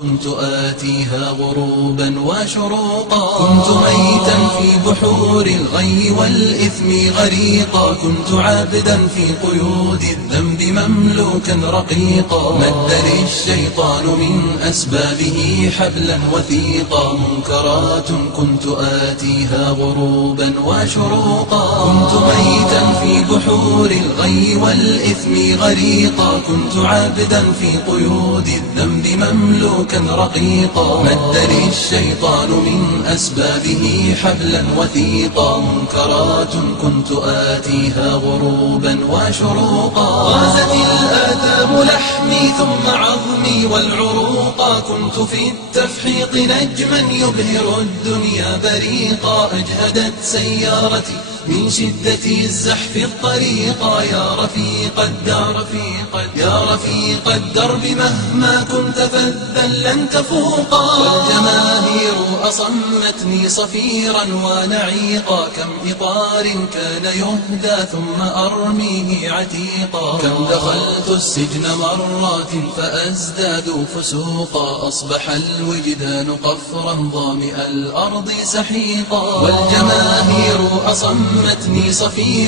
كنت آتيها غروبا وشروقا، كنت ميتا في بحور الغي والإثم غريقا، كنت عبدا في قيود الذنب مملوكا رقيقا، مد لي الشيطان من أسبابه حبلا وثيقا، منكرات كنت آتيها غروبا وشروقا، كنت ميتا في بحور الغي والإثم غريقا، كنت عبدا في قيود الذنب مملوكا رقيقا، مد لي الشيطان من أسبابه حبلا وثيقا، منكرات كنت آتيها غروبا وشروقا، غازت الآثام لحمي ثم عظمي والعروقا، كنت في التفحيط نجما يبهر الدنيا بريقا، أجهدت سيارتي من شدة الزحف الطريقا، يا رفيق الدار يا رفيق الدرب مهما كنت فذا لن تفوقا، والجماهير أصمتني صفيرا ونعيقا، كم إطار كان يهدى ثم أرميه عتيقا، كم دخلت السجن مرات فأزداد فسوقا، أصبح الوجدان قفرا ظامئ الأرض سحيقا، والجماهير أصمتني صفيرا